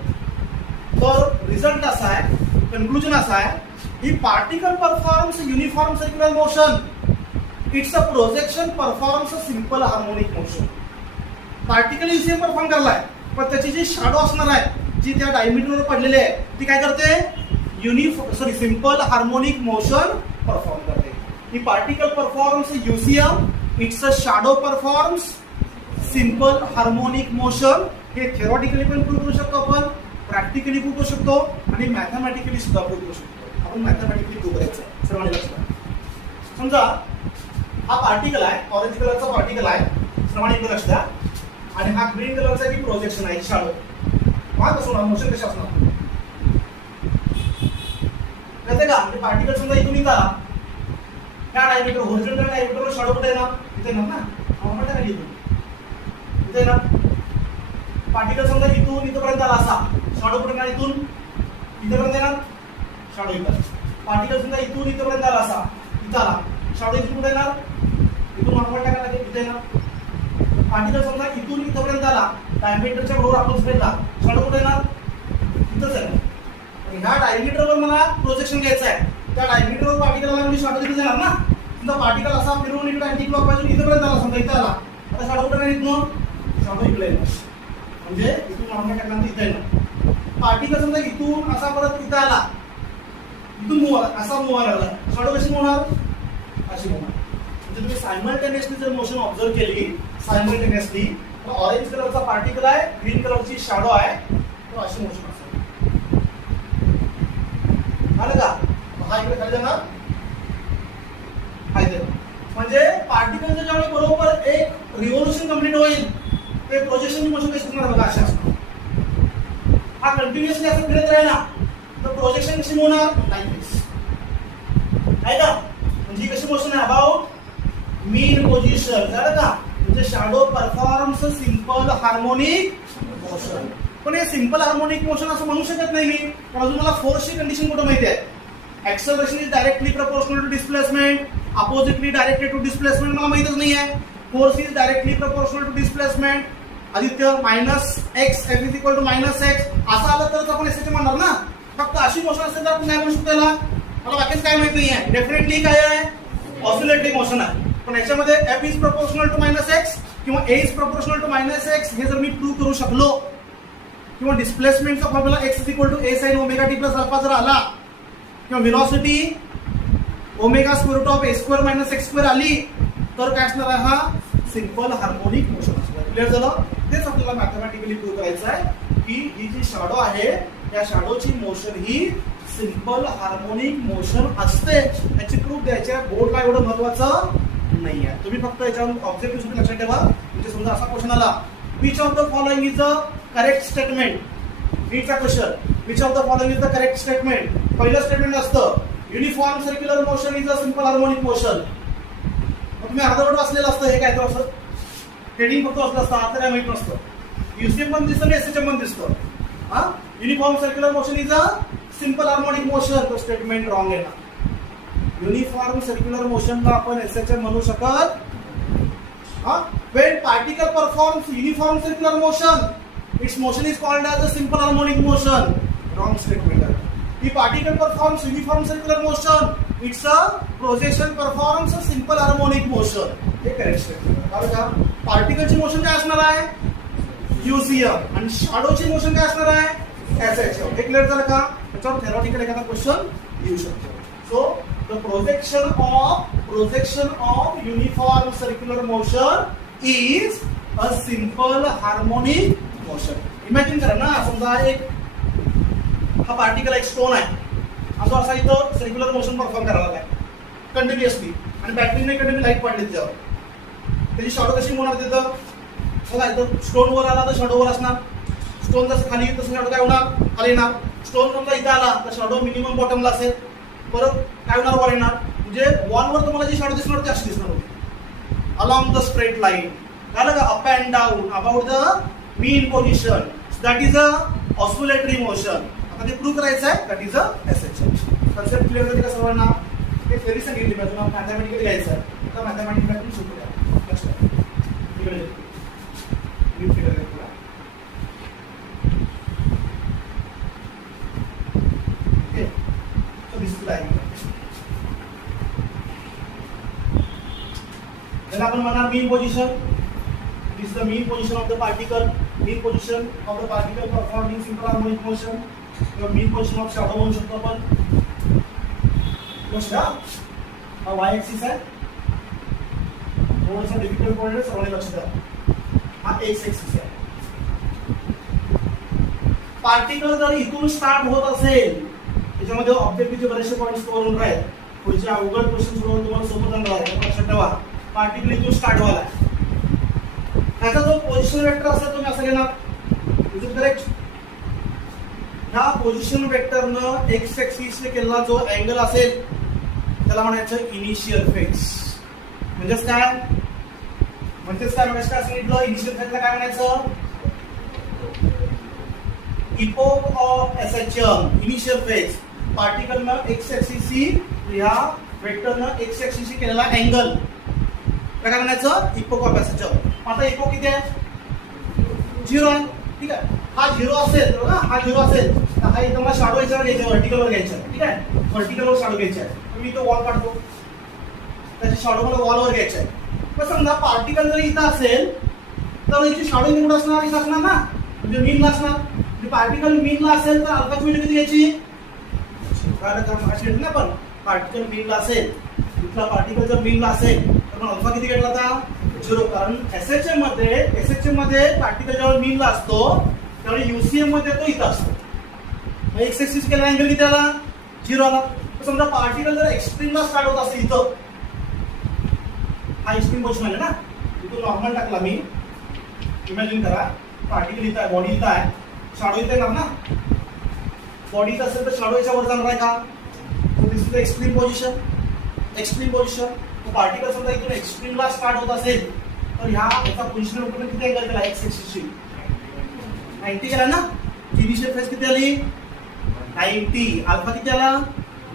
तर रिझल्ट असा आहे कन्क्लुजन असा आहे ही particle performs uniform circular motion it's a projection performs a simple harmonic motion particle UCM perform करलाय पण त्याची जी शॅडो असणार आहे जी त्या डायमीटरवर पडलेली आहे ती काय करते सिंपल हार्मोनिक मोशन परफॉर्म करते The particle performs UCM, its a shadow performs simple harmonic motion. हे theoretically पण प्रूव्ह करू शकतो आपण प्रॅक्टिकली प्रूव्ह करू शकतो आणि मॅथमॅटिकली सुद्धा प्रूव्ह करू शकतो आपण मॅथमॅटिकली प्रूव्ह करायचं सर्वांनी लक्षात समजा हा पार्टिकल आहे ऑरेंज कलरचा पार्टिकल आहे प्रमाणे इकडे लक्ष द्या. आणि हा ग्रीन कलरचा की प्रोजेक्शन आहे शॅडो. हा कसं होणार मोशन कशा असणार कळते का. म्हणजे पार्टिकल समजा इथून इथं आला त्या डायमीटर हॉरिझॉन्टल डायमीटरवर शॅडो कुठे येणार इथे येणार ना. आपण काय इथून इथे येणार. पार्टिकल समजा इथून इथपर्यंत आला असा शॅडो कुठे येणार इथून इथपर्यंत येणार शॅडो इथं. पार्टिकल समजा इथून इथपर्यंत आला असा इथं आला शॅडो इथून कुठे येणार इथून आपण काय करायला इथे येणार. पार्टिकल समजा इथून इथपर्यंत आला डायमीटरच्या बरोबर आपण स्पेसला शॅडो कुठे येणार इथंच आहे. ह्या डायमीटरवर मला प्रोजेक्शन घ्यायचं आहे. त्या डायमीटरवर पार्टिकल आला म्हणजे शॅडो तिथे जाणार ना. समजा पार्टिकल असा फिरवून इकडे अँटी क्लॉकवाईज इथपर्यंत आला समजा इथं आला आता शॅडो कुठे येणार इथून शॅडो इकडे येणार. म्हणजे इथून आपण काय करणार इथे येणार. पार्टिकल समजा इथून असा परत इथं आला इथून मूव्ह आला असा मूव्ह आला शॅडो कशी मूव्ह होणार अशी मूव्ह होणार. म्हणजे तुम्ही सायमल्टेनियसली जर मोशन ऑब्झर्व केली सायमल्टेनियसली तर ऑरेंज कलरचा पार्टिकल आहे ग्रीन कलरची शॅडो आहे तो अशी मोशन असेल. आलं का. हा इकडे खाली जाणार फायदे. म्हणजे पार्टिकलचं ज्यावेळी बरोबर एक रिव्होल्यूशन कंप्लीट होईल ते प्रोजेक्शन मोशन कशी असणार बघा असे असणार. हा कंटिन्युअसली असं फिरत राहिला तर प्रोजेक्शन कशी होणार लाईक दिस आहे का. म्हणजे कशी मोशन आहे अबाउट मीन पोझिशन झालं का. म्हणजे shadow performs simple harmonic motion. पण हे सिंपल हार्मोनिक मोशन असं म्हणू शकत नाही मी. पण अजून मला फोर्सची कंडिशन कुठं माहिती आहे. Acceleration is directly proportional to displacement oppositely directed to displacement मला माहितच नाही आहे. Force is directly proportional to displacement Aditya minus x F is equal to minus x असं आलं तरच आपण एसएच म्हणणार ना. फक्त अशी मोशन असेल तर आपण नाही म्हणू शकतो याला. मला वाक्यच काय माहित नाही आहे. डेफिनेटली काय आहे ऑसिलेटरी मोशन आहे. पण याच्यामध्ये F is proportional to minus x किंवा a is proportional to minus x हे जर मी प्रूव्ह करू शकलो किंवा डिस्प्लेसमेंटचा formula x is equal to a sine omega t plus alpha जर आला किंवा velocity omega square root of a square minus x square आली तर काय असणार आहे हा सिंपल हार्मोनिक मोशन असणार. क्लिअर झालं. तेच आपल्याला मॅथमॅटिकली प्रूव्ह करायचं आहे की ही जी शॅडो आहे त्या शॅडोची मोशन ही सिंपल हार्मोनिक मोशन असते. याची प्रूफ द्यायच्या बोर्डला एवढं महत्वाचं नाही आहे. तुम्ही फक्त याच्यावर ऑब्जेक्टिव्ह सुद्धा लक्षात ठेवा. म्हणजे समजा असा क्वेश्चन आला which of the following is a correct statement. नीटचा question which of the following is the correct statement. पहिलं स्टेटमेंट असतं uniform circular motion is a simple harmonic motion. तुम्ही अर्धवट वाचलेलं असतं हे काय तर असं हेडिंग फक्त असलं असतं आता काय माहित नसतं. युसीएम पण दिसतं आणि एसएचएम पण दिसतं. हा uniform circular motion is a simple harmonic motion. तो स्टेटमेंट रॉंग आहे ना. युनिफॉर्म सर्क्युलर मोशनला आपण एसएचएम म्हणू शकत. When particle performs uniform circular motion, its motion is called as a simple harmonic motion. Wrong statement. If particle performs uniform circular motion, its a projection performs a simple harmonic motion. हे correct statement. कारण का पार्टिकलची motion काय असणार आहे युसीएम आणि शॅडोची motion काय असणार आहे एसएचएम. हे क्लिअर झालं का. त्याच्यावर थेरॉटिकल एखादा क्वेश्चन येऊ शकतो. So the projection of uniform circular motion is a simple harmonic motion. Imagine करा ना समजा एक हा पार्टिकल एक स्टोन आहे असं असा इथं सर्क्युलर मोशन परफॉर्म करायला लागलाय कंटिन्युअसली आणि बॅटरीने कंटिन्यू लाईट पडली त्याच्यावर. त्याची शॅडो कशी होणार तिथं बघा इथं स्टोन वर आला तर शॅडो वर असणार. स्टोन जसं खाली तसं शॅडो काय होणार खाली येणार. स्टोन समजा इथं आला तर शॅडो मिनिमम बॉटमला असेल. परत काय होणार वर येणार म्हणजे वॉलवर तुम्हाला जी शॅडो दिसणार ती अशी दिसणार होती अलॉंग द स्ट्रेट लाईन. कळलं का up and down about the mean position. That is a oscillatory motion. आता ते प्रूव्ह करायचं आहे that is a SHM. Concept clear झाली का सर्वांना. हे थेरी सांगितली मी तुम्हाला मॅथमॅटिकली घ्यायचं आहे. आता मॅथमॅटिक्स तुम्ही शिकू द्या. लक्षात इकडे मी फिगर घेतला. त्याला आपण म्हणणार mean position. This the mean position of the particle. Mean position of the particle performing simple harmonic motion किंवा मीन पोझिशन ऑफ शॅडो म्हणू शकतो आपण. लक्ष द्या हा वाय ऍक्सिस आहे. थोडंसं डिफिकल्ट पॉईंट आहे सर्वांनी लक्ष द्या. हा एक्स ऍक्सिस आहे. पार्टिकल जर इथून स्टार्ट होत असेल त्याच्यामध्ये ऑब्जेक्टिव्हचे बरेचसे पॉईंट स्टोअर होऊन राहील. पुढचे अवघड क्वेश्चन सोडवून तुम्हाला सोपं जाणार आहे. लक्षात ठेवा पार्टिकल इथून स्टार्ट व्हायला ह्याचा जो पोझिशन वेक्टर असेल तुम्ही असं घेणार, इज इट करेक्ट? ह्या पोझिशन वेक्टरनं एक्स ऍक्सिस केलेला जो अँगल असेल त्याला म्हणायचं इनिशियल फेज. म्हणजेच काय सांगितलं? इनिशियल फेजला काय म्हणायचं? Epoch of SHM. Initial phase पार्टिकलनं एक्स ऍक्सिस ह्या वेक्टरनं एक्स ऍक्सिस केलेला अँगल काय म्हणायचं? Epoch of SHM. आता इपोक किती आहे? 0 आहे. ठीक आहे. हा 0 असेल बघा, हा 0 असेल तर हा इथं मला शॅडो याच्यावर घ्यायचा, व्हर्टिकलवर घ्यायचा. ठीक आहे, व्हर्टिकलवर शॅडो घ्यायचा आहे. मी तो वॉल काढतो, त्याची शॅडो मला वॉलवर घ्यायचा आहे. पण समजा पार्टिकल जर इथं असेल तर याची शॅडो निवड असणार, इथं असणार ना, म्हणजे मीनला असणार. पार्टिकल मीनला असेल तर अल्फाची व्हॅल्यू किती घ्यायची? ना, पण पार्टिकल मीनला असेल, इथला पार्टिकल जर मीनला असेल तर मग अल्फा किती घेतला होता? 0. कारण एसएचएम मध्ये पार्टिकल जेव्हा मीनला असतो त्यावेळी युसीएम मध्ये तो इथं असतो. मग एक्स ऍक्सिस केला अँगल किती आला? 0 आला. समजा पार्टिकल जर एक्स्ट्रीमला स्टार्ट होत असेल, इथं हा एक्स्ट्रीम पोझिशन आहे ना, इथून नॉर्मल टाकला मी. इमॅजिन करा पार्टिकल इथं आहे, बॉडी इथं आहे, शॅडो इथे येणार ना. बॉडी इथं असेल तर शॅडो याच्यावर जाणार आहे का? दिस इज एक्स्ट्रीम पोझिशन. पार्टिकल समजा इथून एक्स्ट्रीमला स्टार्ट होत असेल तर ह्या याचा पोझिशन किती अँगल केला? एक्स ऍक्सिसशी 90 केला ना. इनिशियल फेज किती आली? 90. अल्फा किती आला?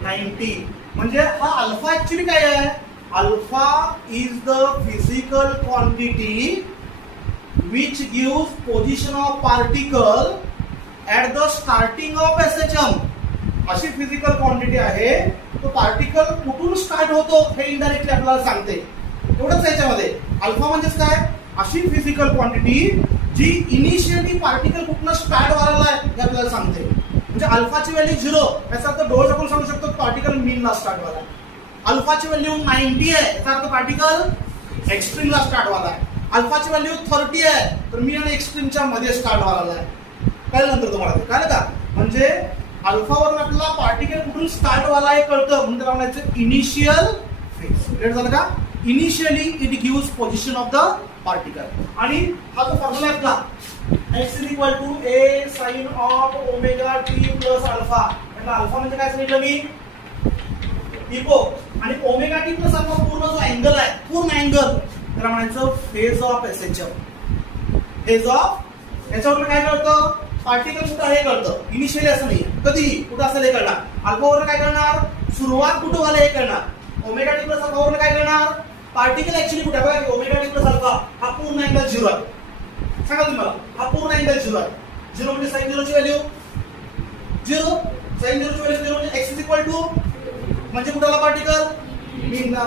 90. म्हणजे हा अल्फा ऍक्च्युअली काय आहे? Alpha is the physical quantity which gives position of particle at the starting of SHM. अशी फिजिकल क्वांटिटी आहे, तो पार्टिकल कुठून स्टार्ट होतो हे इनडायरेक्टली आपल्याला सांगते. एवढंच याच्यामध्ये अल्फा म्हणजेच काय? अशी फिजिकल क्वांटिटी जी इनिशियली पार्टिकल कुठून स्टार्ट व्हायला आहे हे आपल्याला सांगते. म्हणजे अल्फाची व्हॅल्यू 0 याचा अर्थ डोळ्यात आपण सांगू शकतो पार्टिकल मीनला स्टार्ट व्हायला आहे. अल्फाची व्हॅल्यू 90 आहे याचा अर्थ पार्टिकल एक्स्ट्रीमला स्टार्ट व्हायला आहे. अल्फाची व्हॅल्यू 30 आहे तर मीन आणि एक्स्ट्रीमच्या मध्ये स्टार्ट व्हायला आहे. कळलं नंतर तुम्हाला ते कळलं का? म्हणजे अल्फावरून आपल्याला पार्टिकल कुठून स्टार्ट व्हायला हे कळतं, म्हणून त्याला म्हणायचं इनिशियल फेज. क्लिअर झालं का? Initially it gives position of the particle. आणि हा जो फॉर्म्युला आहे आपला x is equal to a sine of omega t plus alpha. म्हणजे अल्फा म्हणजे काय सांगितलं मी? इपोक. आणि ओमेगा टी प्लस अल्फा पूर्ण जो अँगल आहे, पूर्ण अँगल त्याला म्हणायचं phase of SHM. Phase of याच्यावरून काय कळतं? पार्टिकल कुठं आहे कळतं. इनिशियली असं नाही, कधीही कुठं असेल हे कळणार. अल्फावरून काय करणार? सुरुवात कुठं व्हायला हे कळणार. ओमेगा टी प्लस अल्फावरून काय करणार? पार्टिकल ऍक्च्युअली कुठे बघा, ओमेगा टी प्लस अल्फा हा पूर्ण अँगल 0 आहे. सांगा तुम्ही मला, हा पूर्ण अँगल 0 आहे. 0 म्हणजे साइन 0 ची व्हॅल्यू 0. साइन 0 ची व्हॅल्यू 0 म्हणजे x इज इक्वल टू म्हणजे कुठला पार्टिकल? मीनला.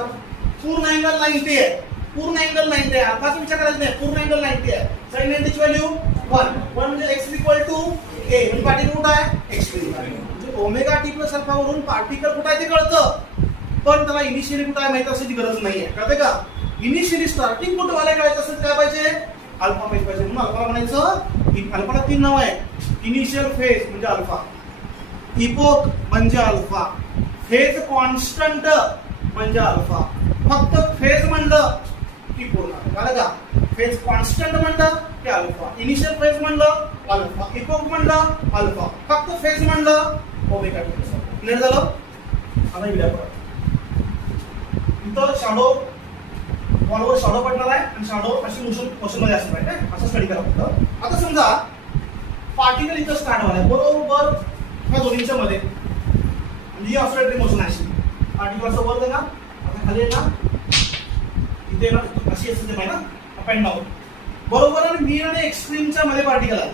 पूर्ण अँगल 90 आहे. पूर्ण अँगल 90 आहे. अल्फाचा विचार करायचा नाही, पूर्ण अँगल 90 आहे. साइन 90 ची व्हॅल्यू 1 म्हणजे x is equal to a. म्हणजे पार्टिकल कुठे आहे? एक्स्ट्रीम. म्हणजे ओमेगा टी प्लस अल्फा वरून पार्टिकल कुठे आहे ते कळतं, पण त्याला इनिशियली कुठे आहे माहिती असायची गरज नाहीये. कळते का? इनिशियली स्टार्टिंग कुठं व्हायला कळायचं असेल काय पाहिजे? अल्फा माहिती पाहिजे. म्हणून अल्फाला म्हणायचं, अल्फाला 3 नाव आहे. इनिशियल फेज म्हणजे अल्फा, इपोक म्हणजे अल्फा, फेज कॉन्स्टंट म्हणजे अल्फा. फक्त फेज म्हणलं की पूर्ण. कळलं का? फेज कॉन्स्टंट म्हणलं की अल्फा, इनिशियल फेज म्हणलं अल्फा, इपोक म्हणलं अल्फा, फक्त फेज म्हणलं ओमेगा टी. क्लिअर झालं? आता इकडे इथं शॅडो वॉलवर शॅडो पडणार आहे आणि शॅडो अशी मोशन मध्ये असणार आहे. असं स्टडी करा फक्त. आता समजा पार्टिकल इथं स्टार्ट व्हायला बरोबर ह्या दोन्हीच्या मध्ये, म्हणजे ही ऑसिलेटरी मोशन आहे. अशी पार्टिकल असं वर ना, आता खाली ना, इथे ना अशी असते ना, अप अँड डाऊन बरोबर. आणि मीन आणि एक्स्ट्रीमच्या मध्ये पार्टिकल आहे.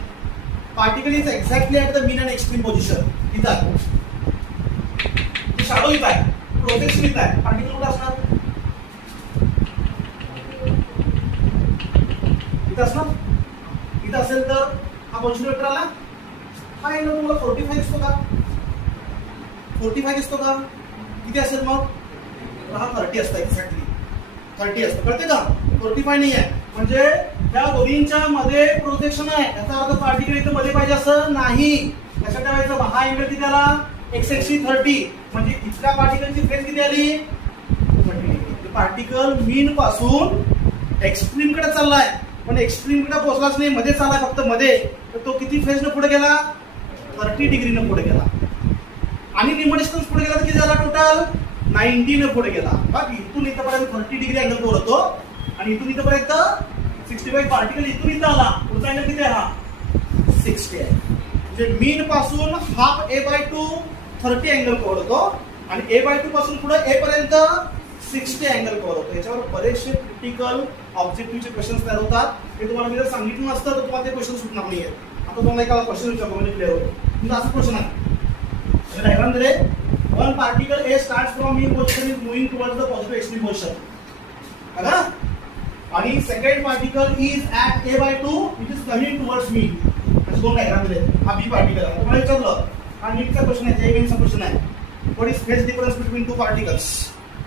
Particle is exactly at the mean आणि एक्स्ट्रीम पोझिशन. इथं आहे शॅडो, इथं आहे प्रोजेक्शन, इथं आहे. पार्टिकल कुठं असणार? इथं असणार. इथं असेल तर हा पोझिशन वेक्टर आला. हा एंगल तुम्हाला 45 दिसतो का? 45 दिसतो का? किती असेल मग? हा 30 असतं. एक्झॅक्टली 30 असतं. कळते का? 45 नाही आहे. म्हणजे त्या दोघींच्या मध्ये प्रोजेक्शन आहे. याचा अर्थ पार्टिकल इथं मध्ये पाहिजे असं नाही. लक्षात ठेवायचं. हा एंगल किती आला? x axis 30. म्हणजे इथल्या पार्टिकलची फेज किती आली? 30 डिग्री. पार्टिकल मीन पासून एक्स्ट्रीम कडे चाललाय, पण एक्स्ट्रीम कडे पोहोचलाच नाही, मध्येच आला फक्त मध्ये, तर तो किती फेजनं पुढे गेला? 30 डिग्रीनं पुढे गेला. आणि निम्न डिस्टन्स पुढे गेला तर किती झाला टोटल? 90 न पुढे गेला. बाकी इथून इथपर्यंत 30 डिग्री अँगल कव्हर होतो आणि इथून इथपर्यंत 65 पार्टिकल इथून इथं आला. पुढचा अँगल किती आहे? हा 60 आहे. म्हणजे मीन पासून हाफ a/2 30 अँगल कव्हर होतो आणि a/2 पासून पुढे a पर्यंत 60 अँगल कव्हर होतो. याच्यावर बरेचसे क्रिटिकल ऑब्जेक्टिव्हचे क्वेश्चन्स तयार होतात. हे तुम्हाला मी जर सांगितलं नसतं तर तुम्हाला ते क्वेश्चन सुटणार नाहीये. आता तुम्हाला एका क्वेश्चन विचारतो म्हणजे क्लिअर होईल. म्हणजे असा क्वेश्चन आहे, डायग्राम दिले, one particle A starts from mean position is moving towards the positive extreme position. बघा, आणि second particle is at a/2 it is coming towards mean. असे दोन डायग्राम दिले. हा B पार्टिकल आहे. तुम्हाला विचारलं, हा नीटचा क्वेश्चन आहे, जेईईचा क्वेश्चन आहे. What is phase difference between two particles?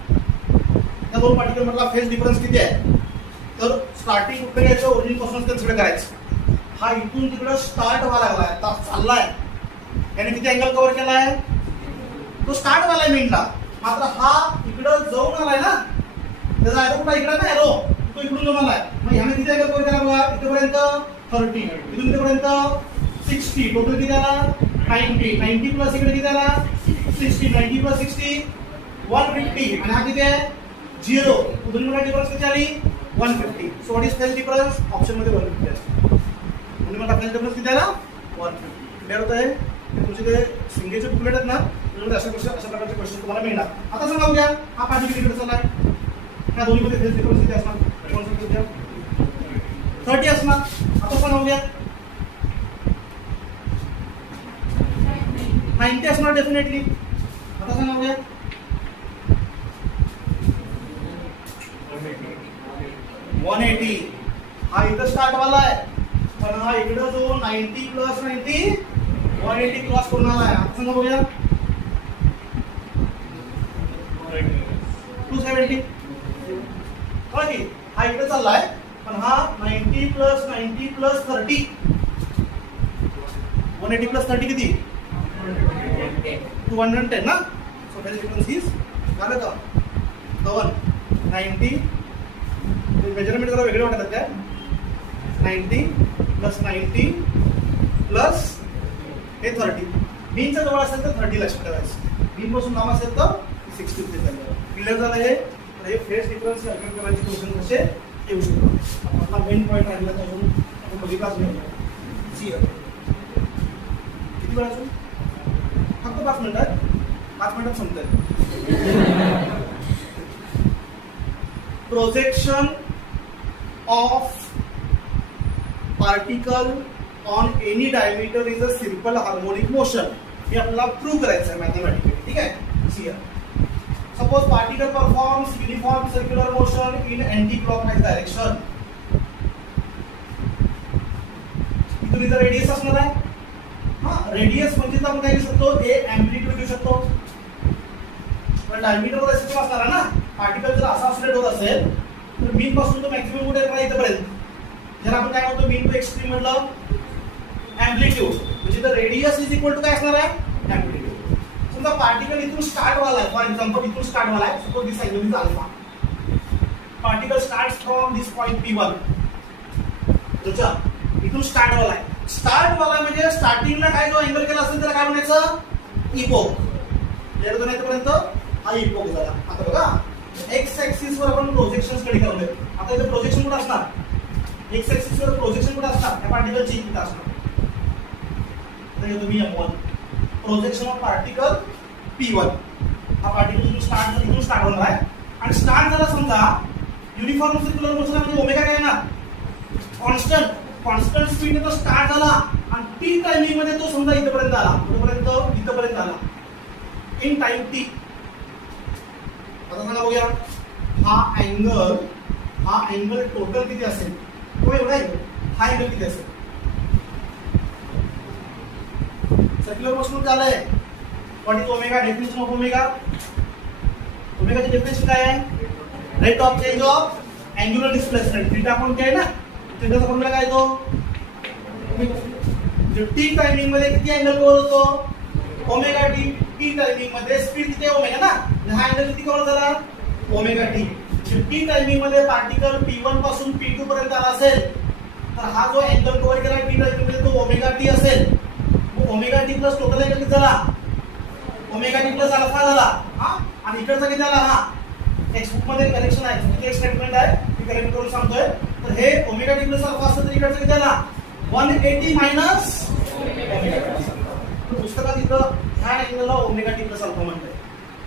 त्या दोन पार्टिकल मधला फेज डिफरन्स किती आहे? तर स्टार्टिंग कुठे घ्यायचं? ओरिजिन पासून कन्सिडर करायचं. हा इथून तिकडे स्टार्ट व्हायला लागलाय, चाललाय, याने किती अँगल कव्हर केलाय? तो स्टार्ट वाला मीनला. मात्र हा इकडं जाऊन आलाय ना, त्याचा एरो कुठं इकडे ना, एरो तो इकडून जाऊन आलाय. मग ह्याने किती अँगल कव्हर केला बघा? इथपर्यंत 30, इथून इथपर्यंत 60, टोटल किती आला? 90. 90 प्लस इकडे किती आला? 60. 90 प्लस 60 150. आणि हा किती आहे? 0. इथून मला डिफरन्स किती आली? 150. So what is phase difference? Option मध्ये 150 असतो. म्हणजे मला फेज डिफरन्स किती आला? 150. क्लिअर होत आहे? तुमचे ते सिंगलचे बुकलेट आहेत ना, अशा प्रकारचे क्वेश्चन तुम्हाला मिळणार. आता सांगा बघूया, हा पार्टिकल इकडे चाललाय, ह्या दोन्हीमध्ये फेज डिफरन्स किती असणार? 30 असणार. आता सांगा बघूया, 90 असणार डेफिनेटली. आता सांगा बघूया, 180. हा इथं स्टार्ट वाला आहे, पण हा इकडं जो 90 प्लस 90 180 क्रॉस करून आला आहे. आता सांगा बघूया, 270. की हा इकडे चाललाय, पण हा 90 प्लस 90 प्लस 30 180 प्लस 30 किती? 210 ना. सो फेज डिफरन्स इज झालं का? 90 मेजरमेंट जरा वेगळे वाटतात काय? 90 प्लस 90 प्लस हे 30. मीनच्या जवळ असेल तर 30 लक्षात ठेवायचं. मीन पासून लांब असेल तर 60 क्लिअर झालं हे. तर हे फेज डिफरन्स कॅल्क्युलेट करायचे क्वेश्चन कसे येऊ शकतात. आपला मेन पॉईंट राहिला त्यातून आपण बघितलाच नाही. किती वेळ असेल? फक्त 5 मिनिटात. 5 मिनिटात संपतंय. Projection of particle on any diameter is a simple harmonic motion. हे आपल्याला प्रूव्ह करायचं आहे मॅथमॅटिकली. ठीक आहे, सियर. Suppose particle performs uniform circular motion in anti clockwise direction. इथून इथं रेडियस असणार आहे. हा, रेडियस म्हणजे आपण काय घेऊ शकतो? ए अँप्लिट्यूड घेऊ शकतो. पण डायमीटर वर सिस्टम असणार आहे ना. पार्टिकल जर असा ऑसिलेट होत असेल तर मीन पासून तो मॅक्सिमम कुठे येणार इथपर्यंत. जर आपण काय म्हणतो मीन टू एक्स्ट्रीम म्हटलं अँप्लिट्यूड, म्हणजे the radius is equal to काय असणार आहे? अँप्लिट्यूड. समजा पार्टिकल इथून स्टार्ट वाला आहे, फॉर एक्झाम्पल इथून स्टार्ट वाला आहे. Suppose this angle is alpha. Particle starts from this point P1. अच्छा, इथून स्टार्ट वाला आहे. स्टार्ट वाला म्हणजे स्टार्टिंगला काय जो अँगल केला असेल त्याला काय म्हणायचं? इपोक. क्लिअर होतं? इथपर्यंत हा इपोक झाला. आता बघा, एक्स ऍक्सिस वर आपण प्रोजेक्शन स्टडी करतोय. आता इथे प्रोजेक्शन कुठे असणार? एक्स ऍक्सिस वर प्रोजेक्शन कुठे असणार? या पार्टिकलची इथे असणार. आता घेतो मी M1. Projection of particle P1. हा पार्टिकल इथून स्टार्ट होणार आहे आणि स्टार्ट झाला समजा युनिफॉर्म सर्क्युलर मोशन म्हणजे ओमेगा काय येणार? कॉन्स्टंट स्पीडने तो स्टार्ट झाला आणि टी टायमिंग मध्ये तो समजा इथपर्यंत आला. इथपर्यंत आला इन टाइम टी. आता सांगा बघूया, हा अँगल टोटल किती असेल? तो एवढा आहे. हा अँगल किती असेल? सर्क्युलर मोशन झालंय. What is omega? Definition of omega. ओमेगाची डेफिनेशन काय आहे? Rate of change of angular displacement. Theta कोणती आहे ना, थीटाचा फॉर्म्युला काय येतो? टी टायमिंग मध्ये किती अँगल कव्हर होतो? Omega T. टी टायमिंग मध्ये स्पीड किती आहे? ओमेगा ना. हा अँगल किती कव्हर झाला? Omega T. टी टायमिंग मध्ये पार्टिकल P1 पासून P2 पर्यंत आला असेल तर हा जो अँगल कव्हर केला टी टाइमिंग मध्ये तो ओमेगा टी असेल. मग omega t plus total angle किती झाला? ओमेगा टी प्लस अल्फा झाला. हा आणि इकडचा किती आला? हा टेक्स्ट मध्ये कनेक्शन आहे, म्हणजे एक स्टेटमेंट आहे मी करेक्ट करून सांगतोय. तर हे ओमेगा टी प्लस अल्फा असेल तर इकडचा किती आला? 180 मायनस ओमेगा टी. पुस्तकात इथं ह्या अँगलला ओमेगा टी प्लस अल्फा म्हणतंय,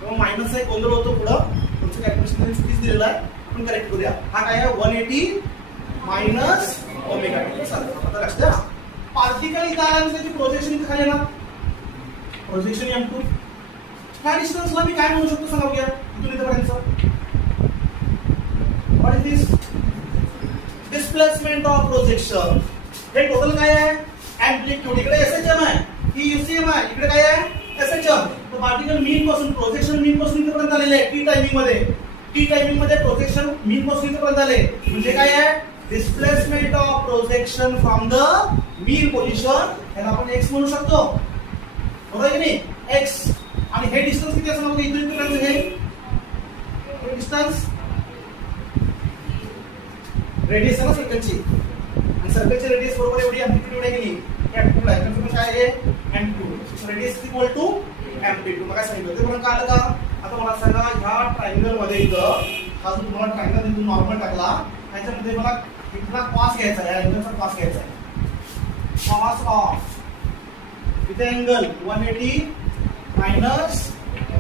तेव्हा मायनस एक गोंधळ होतो. पुढं तुमचं कॅल्क्युलेशन चुकीच दिलेलं आहे, आपण करेक्ट करूया. हा काय आहे? 180 minus omega t plus alpha. आता लक्षात द्या, पार्टिकल इथं आल्यानंतर त्याची प्रोजेक्शन इथं खाली येणार, प्रोजेक्शन M2. ह्या डिस्टन्सला मी काय म्हणू शकतो सांगा बघूया, इथून इथपर्यंत. What is this? Displacement of projection. हे टोटल काय आहे? एम्प्लिट्यूड. इकडे SHM आहे, ही UCM आहे, इकडे काय आहे? SHM. तर पार्टिकल मीन पासून, प्रोजेक्शन मीन पासून इथपर्यंत आलेले आहे टी टाइमिंग मध्ये. टी टाइमिंग मध्ये प्रोजेक्शन मीन पासून इथपर्यंत आले, म्हणजे काय आहे? Displacement of projection from the mean position. याला आपण x म्हणू शकतो, बरोबर की नाही? x. आणि हे डिस्टन्स किती असणार बघा, इथून इथपर्यंत हे डिस्टन्स रेडियस आहे ना सर्कलची, आणि सर्कलची रेडियस बरोबर एवढी एम्प्लिट्यूड आहे की नाही? एम्प्लिट्यूड आहे. म्हणजे काय आहे? Amplitude. Radius equal to amplitude. मला सांगितलं ते पण कळलं का? आता मला सांगा, ह्या ट्रायंगल मध्ये इथं हा जो तुम्हाला ट्रायंगल इथून नॉर्मल टाकला, त्याच्यामध्ये मला इथला कॉस घ्यायचा आहे, या अँगलचा कॉस घ्यायचा आहे. कॉस ऑफ इथे angle 180 minus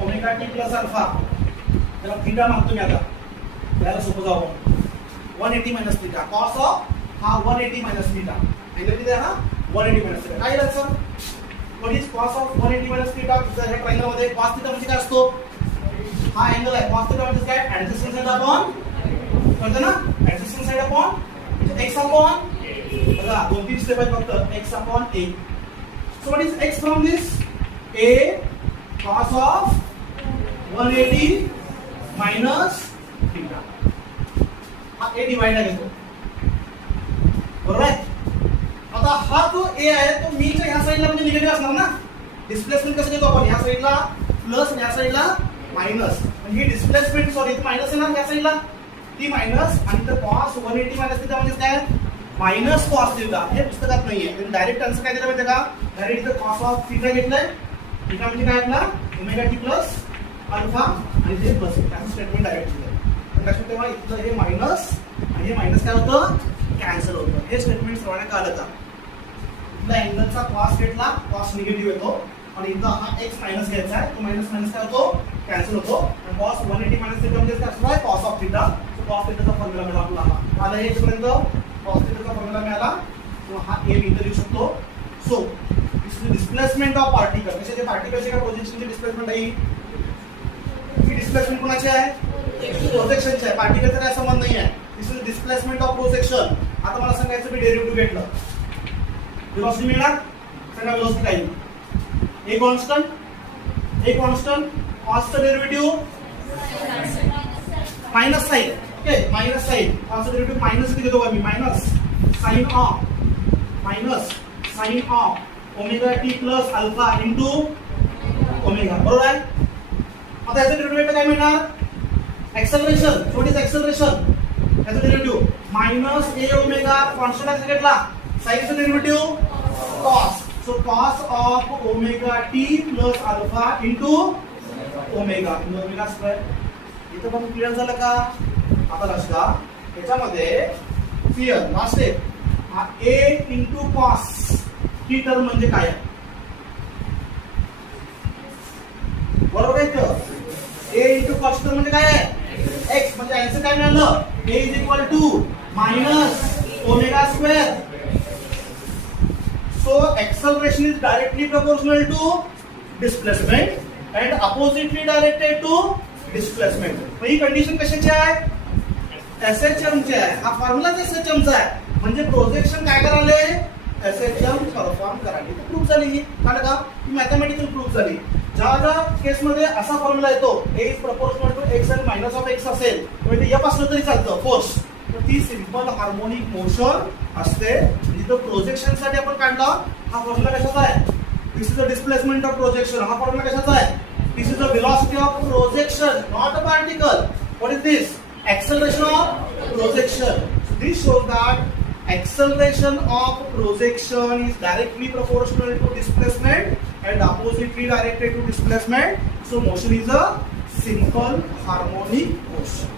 omega t plus alpha. त्याला थीटा मागतो मी आता, त्याला सोपं जावं. 180 मायनस थीटा. कॉस ऑफ हा 180 मायनस थीटा. अँगल किती आहे हा? 180 मायनस थीटा. काय येईल sir? What is cos of 180 minus theta? ह्या ट्रायंगल मध्ये कॉस थीटा म्हणजे काय असतो? हा अँगल आहे. कॉस थीटा म्हणजे काय? ऍडजस्टंट साइड अपॉन, कळतं ना? Adjacent side upon x upon, बघा 2-3 स्टेप आहेत फक्त. x upon a. So what is x from this? a cos of 180 minus theta. हा a डिवाइड घेतो, बरोबर आहे? आता हा जो a आहे तो मीच्या ह्या साईडला म्हणजे निगेटिव्ह असणार ना. डिस्प्लेसमेंट कसं घेतो आपण? ह्या साईडला प्लस आणि ह्या साईडला मायनस. म्हणजे ही डिस्प्लेसमेंट, सॉरी मायनस आहे ना ह्या साईडला, ती मायनस. आणि तर cos 180 मायनस थीटा म्हणजे काय? Minus cos theta. हे पुस्तकात नाहीये. डायरेक्ट आन्सर काय दिलं माहिती का? डायरेक्ट इथं कॉस ऑफ थीटा घेतलंय. थीटा म्हणजे काय आपला? ओमेगा टी प्लस अल्फा, आणि ते प्लस त्याचं स्टेटमेंट डायरेक्ट दिलं. लक्षात ठेवा, इथलं हे मायनस आणि हे मायनस काय होतं? कॅन्सल होतं. हे स्टेटमेंट सर्वांना कळलं का? इथला अँगलचा कॉस घेतला, कॉस निगेटिव्ह येतो, आणि इथं हा x मायनस घ्यायचा आहे, तो मायनस मायनस काय होतो? कॅन्सल होतो. आणि cos 180 मायनस थीटा म्हणजे काय असणार आहे? Cos of theta. कॉस थीटाचा फॉर्म्युला मिळाला आपल्याला. आता हे इथपर्यंत कॉस थीटाचा फॉर्म्युला मिळाला, किंवा हा a मी इथं लिहू शकतो. So displacement of particle. कशाचे? पार्टिकलचे का प्रोजेक्शनची डिस्प्लेसमेंट आहे? ही डिस्प्लेसमेंट कोणाची आहे? प्रोजेक्शनची आहे. पार्टिकलचा काय संबंध नाही आहे. This is displacement of projection. आता मला सांगायचं मी डेरिव्हेटिव्ह घेतलं, वेलोसिटी मिळणार. सांगा वेलोसिटी काय? a कॉन्स्टंट, कॉसचं derivative minus sine. Okay, minus sine. कॉसचं डेरिव्हेटिव्ह मायनस किती घेतो मी? Minus sine of omega t plus alpha into omega, बरोबर आहे? आता याचं डेरिव्हेटिव्ह काय मिळणार? एक्सेलरेशन. What is acceleration? याचं derivative minus a omega constant घेतला, साइनचं derivative cos. So cos of omega t plus alpha into omega square. इथं पण क्लिअर झालं का? आता लक्ष द्या, याच्यामध्ये क्लिअर लास्ट स्टेप, हा a into cos he term म्हणजे काय? बरोबर आहे का? a into cos टर्म म्हणजे काय आहे? x. म्हणजे आन्सर काय मिळालं? a is equal to minus omega square. So acceleration is directly proportional to displacement and oppositely directed to displacement. He condition कशाची आहे? SHM ची आहे. हा फॉर्म्युलाच SHM चा आहे. म्हणजे प्रोजेक्शन काय करायले? SHM परफॉर्म करायला. प्रूफ झाली कारण का? ही मॅथमॅटिकल प्रूफ झाली. ज्या केस मध्ये असा फॉर्म्युला येतो, a is proportional to x and minus of x असेल, म्हणजे f असलं तरी चालतं, फोर्स. तर ती सिंपल हार्मोनिक मोशन असते. जिथं प्रोजेक्शन साठी आपण काढला, हा फॉर्म्युला कशाचा आहे? This is the displacement of projection. हा फॉर्म्युला कशाचा आहे? This is the velocity of projection, not a particle. What is this? Acceleration of projection. This shows that acceleration of projection is directly proportional to displacement and oppositely directed to displacement. So motion is a simple harmonic motion.